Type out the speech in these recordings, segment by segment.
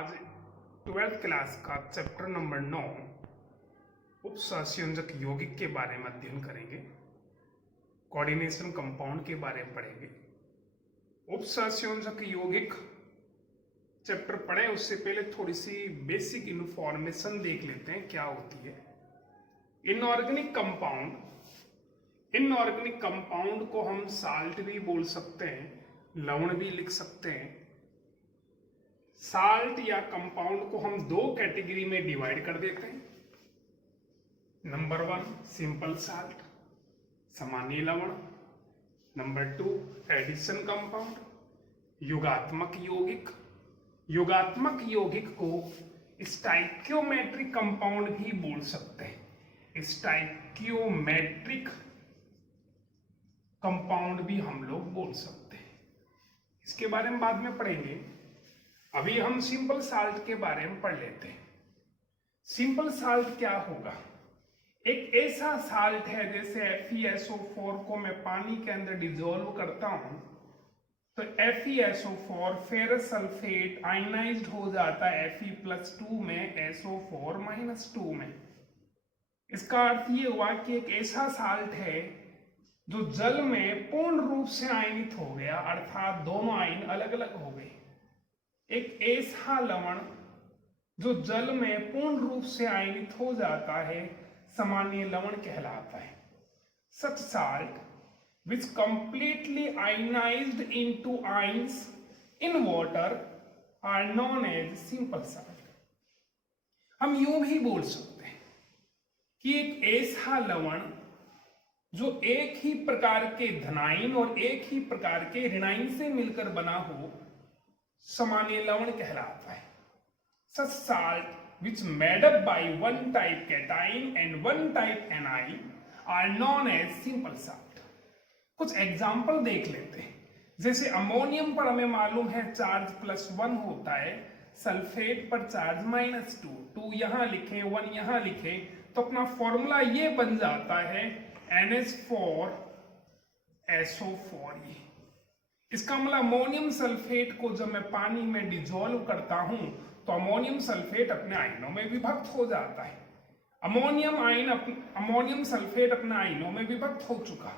आज 12th class का chapter number 9 उपसंयोजक यौगिक के बारे में अध्ययन करेंगे। कोऑर्डिनेशन कंपाउंड के बारे में पढ़ेंगे। उपसंयोजक यौगिक चैप्टर पढ़े उससे पहले थोड़ी सी बेसिक इंफॉर्मेशन देख लेते हैं क्या होती है। इनऑर्गेनिक कंपाउंड को हम साल्ट भी बोल सकते हैं, लवण भी लिख सकते हैं। साल्ट या कंपाउंड को हम दो कैटेगरी में डिवाइड कर देते हैं। नंबर 1 सिंपल साल्ट, सामान्य लवण। नंबर 2 एडिशन कंपाउंड, योगात्मक यौगिक। योगात्मक यौगिक को स्टाइकियोमेट्रिक कंपाउंड भी बोल सकते हैं। स्टाइकियोमेट्रिक कंपाउंड भी हम लोग बोल सकते हैं। इसके बारे में बाद में पढ़ेंगे। अभी हम सिंपल साल्ट के बारे में पढ़ लेते हैं। सिंपल साल्ट क्या होगा? एक ऐसा साल्ट है जैसे FeSO4 को मैं पानी के अंदर डिजोल्व करता हूं तो FeSO4 फेरस सल्फेट आयनाइज्ड हो जाता है Fe+2 में SO4-2 में। इसका अर्थ ये हुआ कि एक ऐसा साल्ट है जो जल में पूर्ण रूप से आयनित हो गया, अर्थात दोनों आयन अलग अलग हो गए। एक ऐसा लवण जो जल में पूर्ण रूप से आयनित हो जाता है सामान्य लवण कहलाता है। Such salt which completely ionized into ions in water are known as simple salt। हम यूं भी बोल सकते हैं कि एक ऐसा लवण जो एक ही प्रकार के धनायन और एक ही प्रकार के ऋणायन से मिलकर बना हो सामान्य लवण कहलाता है। Such salt which made up by one type cation and one type anion are known as simple salt। कुछ एग्जाम्पल देख लेते हैं। जैसे अमोनियम पर हमें मालूम है चार्ज +1 होता है, सल्फेट पर चार्ज -2, 2 यहां लिखे 1 यहां लिखे तो अपना फॉर्मूला ये बन जाता है NH4 SO4। इसका मतलब अमोनियम सल्फेट को जब मैं पानी में डिजोल्व करता हूं तो अमोनियम सल्फेट अपने आयनों में विभक्त हो जाता है। अमोनियम सल्फेट अपने आयनों में विभक्त हो चुका।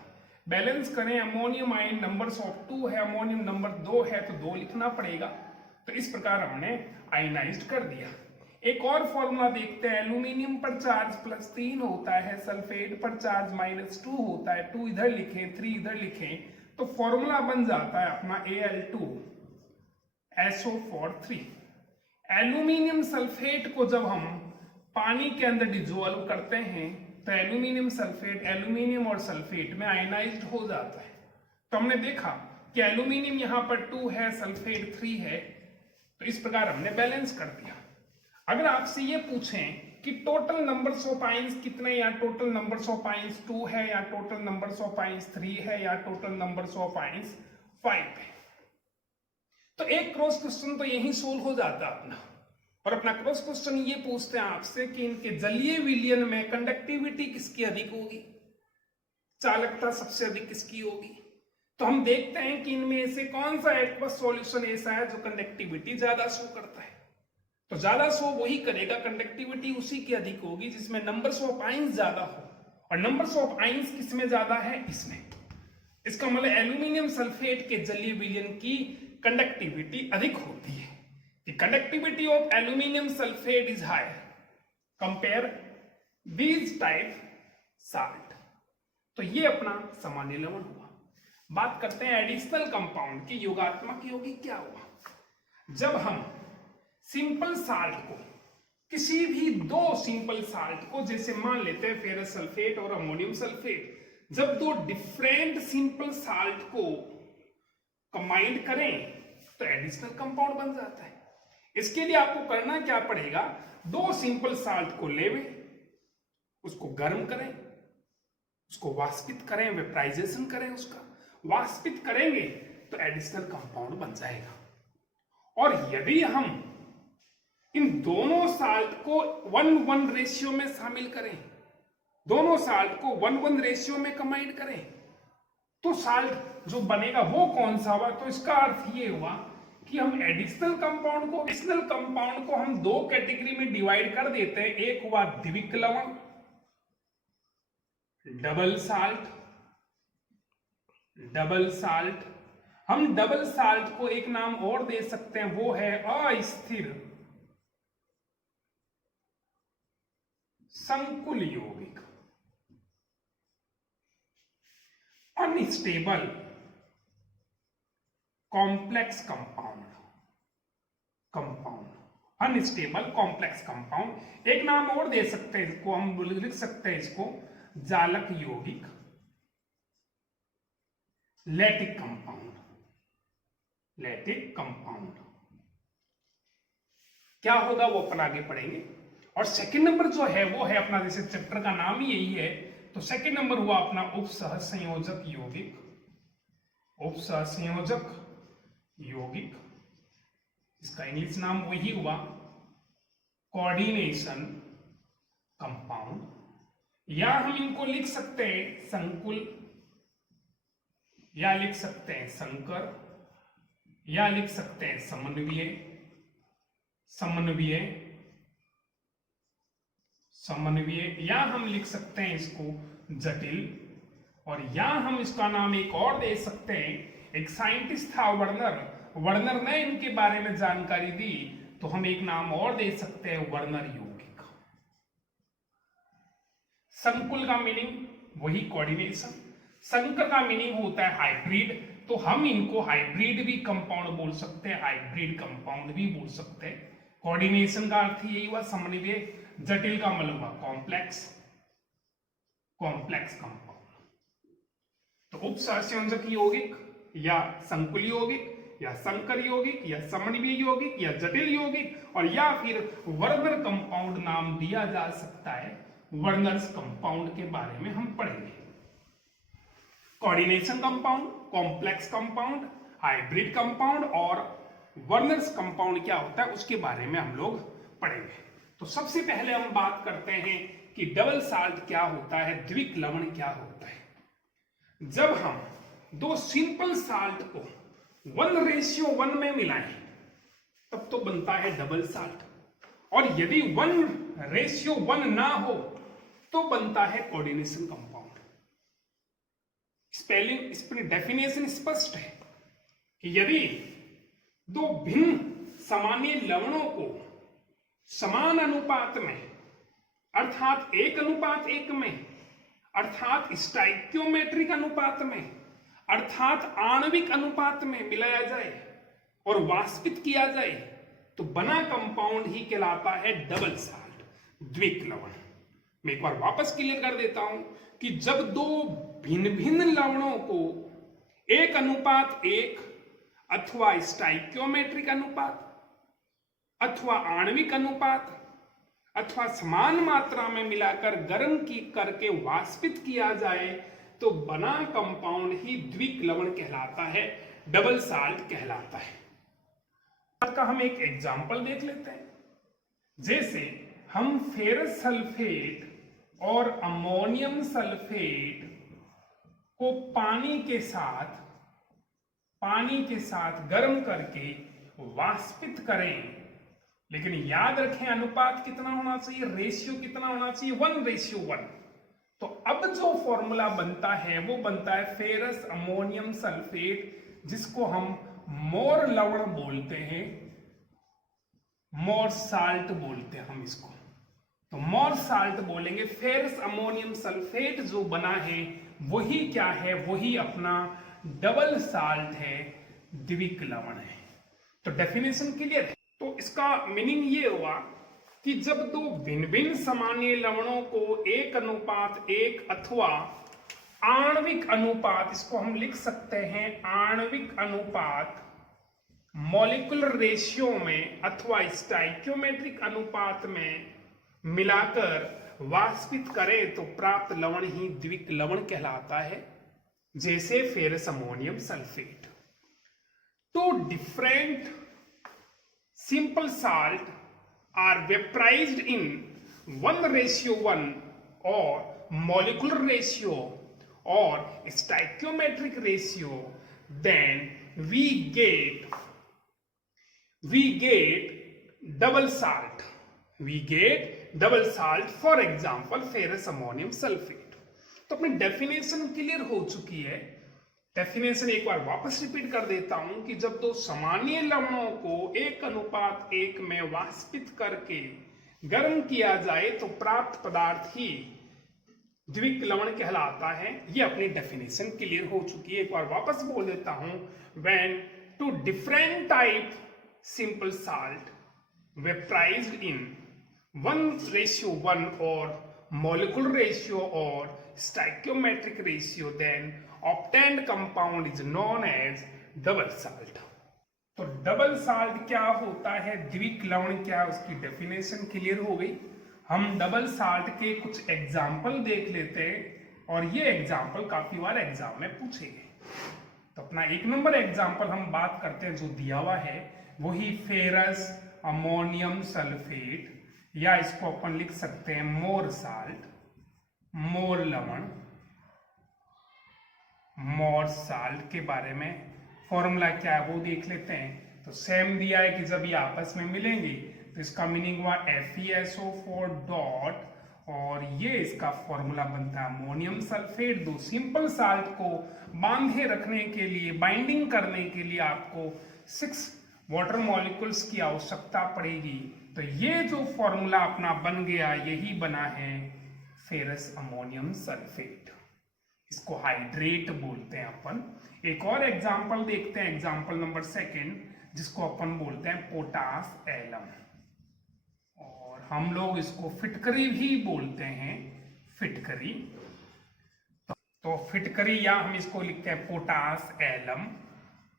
बैलेंस करें, अमोनियम आयन नंबर ऑफ 2 है, अमोनियम नंबर 2 है तो 2 लिखना पड़ेगा। तो इस प्रकार हमने आयनाइज्ड कर दिया। एक और फॉर्मूला देखते हैं। एल्यूमिनियम पर चार्ज +3 होता है, सल्फेट पर चार्ज -2 होता है, 2 इधर लिखें 3 इधर लिखें तो फॉर्मूला बन जाता है अपना Al2 SO4 3। एल्यूमिनियम सल्फेट को जब हम पानी के अंदर डिजोल्व करते हैं तो एल्यूमिनियम सल्फेट एल्यूमिनियम और सल्फेट में आयनाइज्ड हो जाता है। तो हमने देखा कि एल्यूमिनियम यहां पर 2 है, सल्फेट 3 है, तो इस प्रकार हमने बैलेंस कर दिया। अगर आपसे ये पूछें कि टोटल नंबर्स ऑफ आयंस कितने, या टोटल नंबर्स ऑफ आयंस 2 है, या टोटल नंबर्स ऑफ आयंस 3 है, या टोटल नंबर्स ऑफ आयंस 5 है, तो एक क्रॉस क्वेश्चन तो यही सोल्व हो जाता अपना। और अपना क्रॉस क्वेश्चन ये पूछते हैं आपसे कि इनके जलीय विलयन में कंडक्टिविटी किसकी अधिक होगी, चालकता सबसे अधिक किसकी होगी। तो हम देखते हैं कि इनमें से कौन सा एक्वस सॉल्यूशन ऐसा है जो कंडक्टिविटी ज्यादा शो करता है। तो ज्यादा शो वही करेगा, कंडक्टिविटी उसी की अधिक होगी जिसमें नंबर्स ऑफ आयंस ज्यादा हो। और नंबर्स ऑफ आयंस किसमें ज्यादा है? इसमें। इसका मतलब एल्यूमिनियम सल्फेट के जलीय विलयन की कंडक्टिविटी अधिक होती है। The conductivity of aluminum sulfate is higher compare these type salt। तो ये अपना सामान्य लवण हुआ। बात करते हैं एडिशनल कंपाउंड की। योगात्मक यौगिक क्या हुआ? जब हम सिंपल साल्ट को, किसी भी दो सिंपल साल्ट को, जैसे मान लेते हैं फेरस सल्फेट और अमोनियम सल्फेट, जब दो डिफरेंट सिंपल साल्ट को कंबाइंड करें तो एडिशनल कंपाउंड बन जाता है। इसके लिए आपको करना क्या पड़ेगा? दो सिंपल साल्ट को लेवें, उसको गर्म करें, उसको वाष्पित करें, वेपराइजेशन करें, उसका वाष्पित करेंगे तो एडिशनल कंपाउंड बन जाएगा। और यदि हम इन दोनों साल्ट को 1:1 रेशियो में शामिल करें, दोनों साल्ट को 1:1 रेशियो में कंबाइन करें तो साल्ट जो बनेगा वो कौन सा हुआ? तो इसका अर्थ ये हुआ कि हम एडिशनल कंपाउंड को हम दो कैटेगरी में डिवाइड कर देते हैं। एक हुआ द्विक लवण, डबल साल्ट। हम डबल साल्ट को एक नाम और दे सकते हैं, वो है अस्थिर संकुल यौगिक, unstable complex compound, unstable complex compound. एक नाम और दे सकते हैं इसको, हम लिख सकते हैं इसको जालक यौगिक, लैटिक कंपाउंड। क्या होगा वो अपन आगे पढ़ेंगे। और सेकंड नंबर जो है वो है अपना, जैसे चैप्टर का नाम ही यही है, तो सेकंड नंबर हुआ अपना उपसहसंयोजक यौगिक, उपसहसंयोजक यौगिक। इसका इंग्लिश नाम वही हुआ कोऑर्डिनेशन कंपाउंड, या हम इनको लिख सकते हैं संकुल, या लिख सकते हैं संकर, या लिख सकते हैं समन्वय, या हम लिख सकते हैं इसको जटिल, और या हम इसका नाम एक और दे सकते हैं। एक साइंटिस्ट था वर्नर ने इनके बारे में जानकारी दी, तो हम एक नाम और दे सकते हैं वर्नर यौगिक। संकुल का मीनिंग वही कोऑर्डिनेशन, संकर का मीनिंग होता है हाइब्रिड, तो हम इनको हाइब्रिड भी कंपाउंड बोल सकते हैं, हाइब्रिड कंपाउंड भी बोल सकते हैं। कोऑर्डिनेशन का अर्थ यही हुआ समन्वय, जटिल का मतलब हुआ कॉम्प्लेक्स कंपाउंड। तो उपसहसंयोजक यौगिक या संकुल यौगिक या संकर यौगिक या समन्वय यौगिक या जटिल यौगिक, और या फिर वर्नर कंपाउंड नाम दिया जा सकता है। वर्नर्स कंपाउंड के बारे में हम पढ़ेंगे। Coordination compound, complex compound, hybrid compound और वर्नर्स कंपाउंड क्या होता है उसके बारे में हम लोग पढ़ेंगे। तो सबसे पहले हम बात करते हैं कि डबल साल्ट क्या होता है, द्विक लवण क्या होता है। जब हम दो सिंपल साल्ट को 1:1 में मिलाएं तब तो बनता है डबल साल्ट, और यदि 1:1 ना हो तो बनता है कोऑर्डिनेशन कंपाउंड। स्पेलिंग, इसकी डेफिनेशन स्पष्ट है कि यदि दो भिन्न सामान्य लवणों को समान अनुपात में, अर्थात 1:1 में, अर्थात स्टाइक्योमेट्रिक अनुपात में, अर्थात आणविक अनुपात में मिलाया जाए और वाष्पित किया जाए तो बना कंपाउंड ही कहलाता है डबल साल्ट, द्विक लवण। मैं एक बार वापस क्लियर कर देता हूं कि जब दो भिन्न भिन्न लवणों को 1:1 अथवा स्टाइक्योमेट्रिक अनुपात अथवा आणविक अनुपात अथवा समान मात्रा में मिलाकर गर्म करके वाष्पित किया जाए तो बना कंपाउंड ही द्विक लवण कहलाता है, डबल साल्ट कहलाता है। का हम एक एग्जांपल देख लेते हैं। जैसे हम फेरस सल्फेट और अमोनियम सल्फेट को पानी के साथ गर्म करके वाष्पित करें, लेकिन याद रखें अनुपात कितना होना चाहिए, रेशियो कितना होना चाहिए, 1:1। तो अब जो फॉर्मूला बनता है वो बनता है फेरस अमोनियम सल्फेट, जिसको हम मोर लवण बोलते हैं, मोर साल्ट बोलते हैं हम इसको। तो मोर साल्ट बोलेंगे। फेरस अमोनियम सल्फेट जो बना है वही क्या है, वही अपना डबल साल्ट है, द्विक लवण है। तो डेफिनेशन क्लियर है। तो इसका मीनिंग ये हुआ कि जब दो भिन्न भिन्न सामान्य लवणों को 1:1 अथवा आणविक अनुपात, इसको हम लिख सकते हैं आणविक अनुपात, मॉलिक्यूलर रेशियो में अथवा स्टाइक्योमेट्रिक अनुपात में मिलाकर वाष्पित करें तो प्राप्त लवण ही द्विक लवण कहलाता है, जैसे ferrous ammonium sulphate. Two different simple salt are vaporized in 1:1 or molecular ratio or stoichiometric ratio, then we get we get double salt. We get double salt, for example, ferrous ammonium sulfate. तो अपनी definition clear हो चुकी है। Definition एक बार वापस repeat कर देता हूं कि जब दो सामान्य लवणों को 1:1 में वाष्पित करके गर्म किया जाए तो प्राप्त पदार्थ ही द्विक लवण कहलाता है। ये अपनी डेफिनेशन क्लियर हो चुकी है। एक बार वापस बोल देता हूं, when two different type simple salt vaporized in 1:1 or molecular ratio or stoichiometric ratio, then obtained compound is known as double salt. तो डबल साल्ट क्या होता है, द्विक लवण क्या है, उसकी डेफिनेशन क्लियर हो गई। हम डबल साल्ट के कुछ एग्जाम्पल देख लेते हैं और ये एग्जाम्पल काफी बार एग्जाम में पूछे गए। तो अपना 1 नंबर एग्जाम्पल हम बात करते हैं जो दिया हुआ है, वही फेरस अमोनियम सल्फेट, या इसको अपन लिख सकते हैं मोर साल्ट, मोर लवण, मोर साल्ट के बारे में फॉर्मूला क्या है वो देख लेते हैं। तो सेम दिया है कि जब ये आपस में मिलेंगे तो इसका मीनिंग हुआ FeSO4 डॉट, और ये इसका फॉर्मूला बनता है अमोनियम सल्फेट। दो सिंपल साल्ट को बांधे रखने के लिए, बाइंडिंग करने के लिए आपको 6 वाटर मॉलिक्यूल्स की आवश्यकता पड़ेगी। तो ये जो फॉर्मूला अपना बन गया, यही बना है फेरस अमोनियम सल्फेट। इसको हाइड्रेट बोलते हैं अपन। एक और एग्जाम्पल देखते हैं, एग्जाम्पल नंबर 2, जिसको अपन बोलते हैं पोटास एलम, और हम लोग इसको फिटकरी भी बोलते हैं, फिटकरी। तो फिटकरी, या हम इसको लिखते हैं पोटास एलम।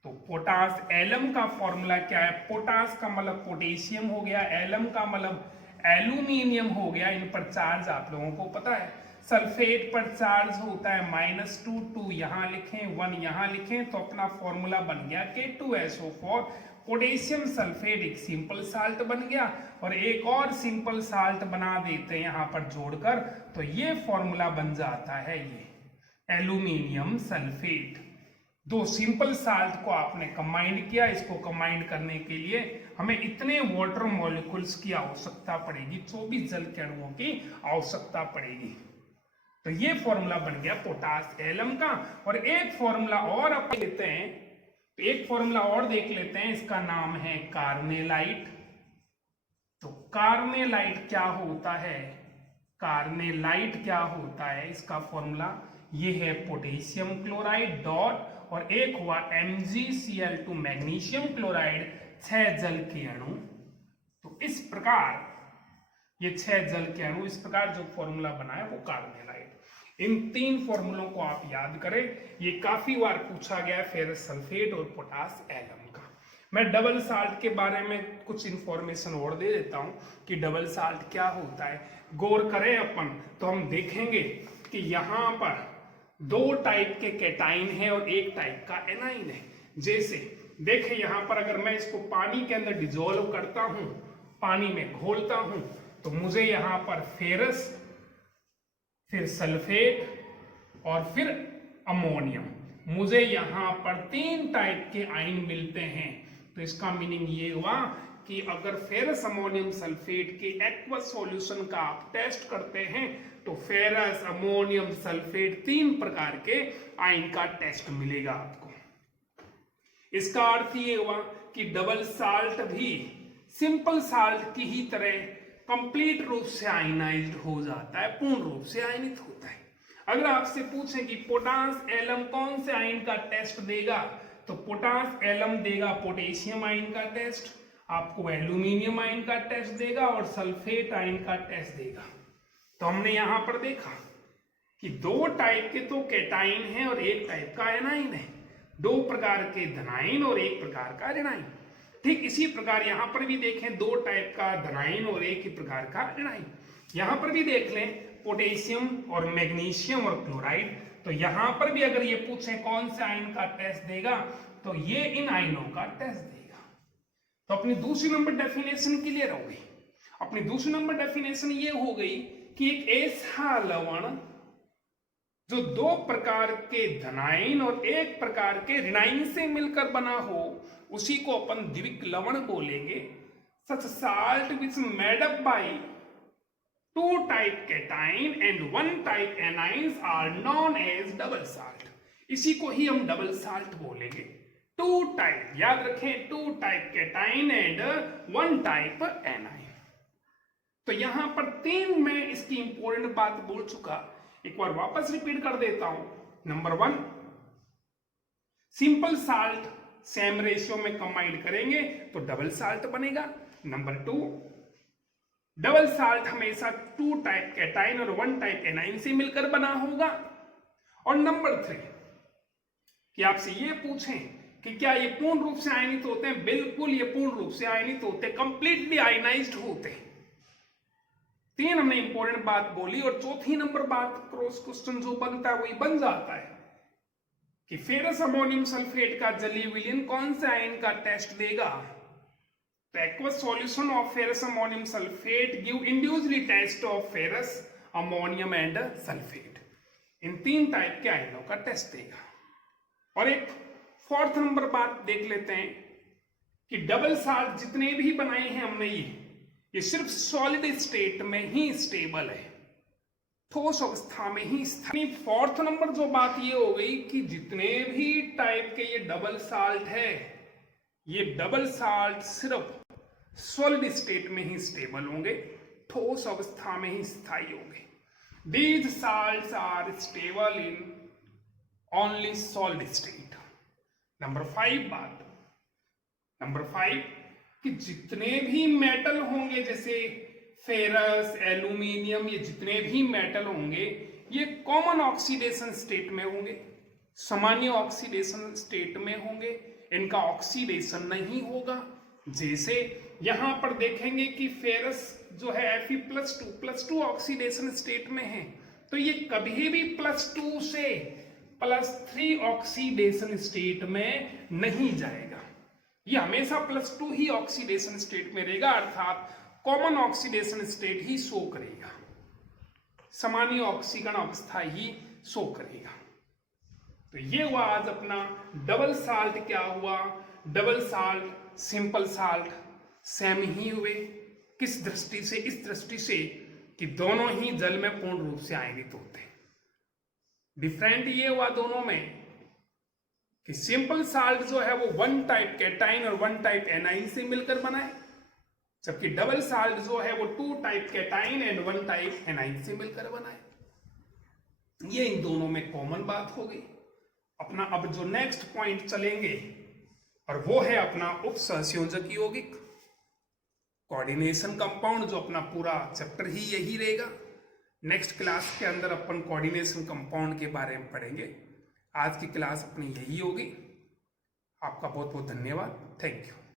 तो पोटास एलम का फॉर्मूला क्या है? पोटास का मतलब पोटेशियम हो गया, एलम का मतलब एल्यूमिनियम हो गया। इन पर चार्ज आप लोगों को पता है। सल्फेट पर चार्ज होता है -2, 2 यहाँ लिखें, 1 यहाँ लिखें, तो अपना फॉर्मूला बन गया K2SO4। पोटेशियम सल्फेट एक सिंपल साल्ट बन गया, और एक और सिंपल साल्ट बना देते हैं यहाँ पर जोड़कर, तो ये फॉर्मूला बन जाता है ये एल्यूमिनियम सल्फेट। दो सिंपल साल्ट को आपने कंबाइंड किया। इसको कंबाइंड करने के लिए हमें इतने वाटर मॉलिक्यूल्स की आवश्यकता पड़ेगी, 24 जल के अणुओं की आवश्यकता पड़ेगी। तो ये फॉर्मूला बन गया पोटास एलम का। और एक फॉर्मूला और अपन लेते हैं, तो एक फॉर्मूला और देख लेते हैं, इसका नाम है कार्नेलाइट। तो कार्नेलाइट क्या होता है? कार्नेलाइट क्या होता है? इसका फॉर्मूला ये है पोटेशियम क्लोराइड डॉट, और एक हुआ MgCl2 मैग्नीशियम क्लोराइड, 6 जल के अणु। तो इस प्रकार ये 6 जल के अणु, इस प्रकार जो फॉर्मूला बना है वो कार्नेलाइट। इन 3 फॉर्मूलों को आप याद करें, ये काफी बार पूछा गया है फेरस सल्फेट और पोटास एलम का। मैं डबल साल्ट के बारे में कुछ इंफॉर्मेशन और दे देता हूं कि डबल साल्ट क्या होता है। गौर करें अपन तो हम देखेंगे कि यहां पर 2 टाइप के कैटाइन है और 1 टाइप का एनाइन है। जैसे देखें यहां पर, अगर मैं इसको पानी के अंदर डिजोल्व करता हूं, पानी में घोलता हूं, तो मुझे यहां पर फेरस, फिर सल्फेट और फिर अमोनियम, मुझे यहां पर 3 टाइप के आयन मिलते हैं। तो इसका मीनिंग ये हुआ कि अगर फेरस अमोनियम सल्फेट के एक्वस सॉल्यूशन का आप टेस्ट करते हैं तो फेरस अमोनियम सल्फेट 3 प्रकार के आयन का टेस्ट मिलेगा आपको। इसका अर्थ ये हुआ कि डबल साल्ट भी सिंपल साल्ट की ही तरह कंप्लीट रूप से आयनाइज्ड हो जाता है, पूर्ण रूप से आयनित होता है। अगर आपसे पूछें कि पोटास एलम कौन से आयन का टेस्ट देगा, तो पोटास एलम देगा पोटेशियम आयन का टेस्ट, आपको एल्यूमिनियम आयन का टेस्ट देगा, और सल्फेट आयन का टेस्ट देगा। तो हमने यहां पर देखा कि 2 टाइप के तो कैटाइन है और 1 टाइप का एनाइन है, 2 प्रकार के धनाइन और 1 प्रकार का ऋणाइन। ठीक इसी प्रकार यहां पर भी देखें, 2 टाइप का धनाइन और 1 ही प्रकार का ऋणाइन। यहां पर भी देख लें पोटेशियम और मैग्नीशियम और क्लोराइड। तो यहां पर भी अगर ये पूछे कौन से आयन का टेस्ट देगा, तो ये इन आयनों का टेस्ट देगा। तो अपनी दूसरी नंबर डेफिनेशन क्लियर हो गई। अपनी दूसरी नंबर डेफिनेशन ये हो गई कि एक ऐसा लवण जो 2 प्रकार के धनाइन और 1 प्रकार के ऋणाइन से मिलकर बना हो, उसी को अपन द्विक लवण बोलेंगे। Such salt which made up by 2 type cation and 1 type anions are known as double salt. इसी को ही हम डबल साल्ट बोलेंगे। 2 टाइप, याद रखें, 2 type cation and 1 type A9. तो यहां पर 3 में इसकी इंपॉर्टेंट बात बोल चुका, एक बार वापस रिपीट कर देता हूं। Number 1, simple salt same ratio में कंबाइन करेंगे तो डबल साल्ट बनेगा। नंबर 2, डबल साल्ट हमेशा 2 टाइप कैटाइन और 1 टाइप एनाइन से मिलकर बना होगा। और नंबर 3, कि आपसे ये पूछें कि क्या ये पूर्ण रूप से आयनित होते हैं? बिल्कुल, ये पूर्ण रूप से आयनित होते हैं, कंप्लीटली आयनाइज्ड होते हैं। 3 हमने इंपॉर्टेंट बात बोली। और चौथी नंबर बात, क्रॉस क्वेश्चन जो बनता है वही बन जाता है कि फेरस अमोनियम सल्फेट का जलीय विलयन कौन से आयन का टेस्ट देगा? तो aqueous solution of ferrous ammonium sulphate give इंड्यूसली test of ferrous ammonium and sulphate. इन 3 टाइप के आयनों का टेस्ट देगा। और एक 4th नंबर बात देख लेते हैं कि डबल साल्ट जितने भी बनाए हैं हमने, ये सिर्फ सॉलिड स्टेट में ही स्टेबल है, ठोस अवस्था में ही स्थायी। 4th नंबर जो बात ये हो गई कि जितने भी टाइप के ये डबल साल्ट है, ये डबल साल्ट सिर्फ सॉलिड स्टेट में ही स्टेबल होंगे, ठोस अवस्था में ही स्थायी होंगे। These salts are stable in only solid state. Number 5 बात, नंबर 5 कि जितने भी मेटल होंगे, जैसे फेरस, एल्यूमिनियम, ये जितने भी मेटल होंगे ये कॉमन ऑक्सीडेशन स्टेट में होंगे, सामान्य ऑक्सीडेशन स्टेट में होंगे, इनका ऑक्सीडेशन नहीं होगा। जैसे यहां पर देखेंगे कि फेरस जो है Fe+2 ऑक्सीडेशन स्टेट में है, तो ये कभी भी +2 से +3 ऑक्सीडेशन स्टेट में नहीं जाएगा, ये हमेशा +2 ही ऑक्सीडेशन स्टेट में रहेगा, अर्थात कॉमन ऑक्सीडेशन स्टेट ही शो करेगा, सामान्य ऑक्सीकरण अवस्था ही शो करेगा। तो ये हुआ आज अपना डबल साल्ट। क्या हुआ? Double salt, simple salt same ही हुए। किस दृष्टि से? इस दृष्टि से कि दोनों ही जल में पूर्ण रूप से आयनित होते हैं। डिफरेंट ये हुआ दोनों में कि सिंपल साल्ट जो है वो 1 टाइप कैटाइन और 1 टाइप एनाइन से मिलकर बना है, जबकि डबल साल्ट जो है वो 2 type cation and 1 type A9 से मिलकर बना है। ये इन दोनों में कॉमन बात हो गई। अपना अब जो नेक्स्ट पॉइंट चलेंगे और वो है अपना उपसहसंयोजक यौगिक, कोऑर्डिनेशन कंपाउंड, जो अपना पूरा चैप्टर ही यही रहेगा। नेक्स्ट क्लास के अंदर अपन कोऑर्डिनेशन कंपाउंड के बारे में पढ़ेंगे। आज की क्लास अपनी यही होगी। आपका बहुत बहुत धन्यवाद। Thank you.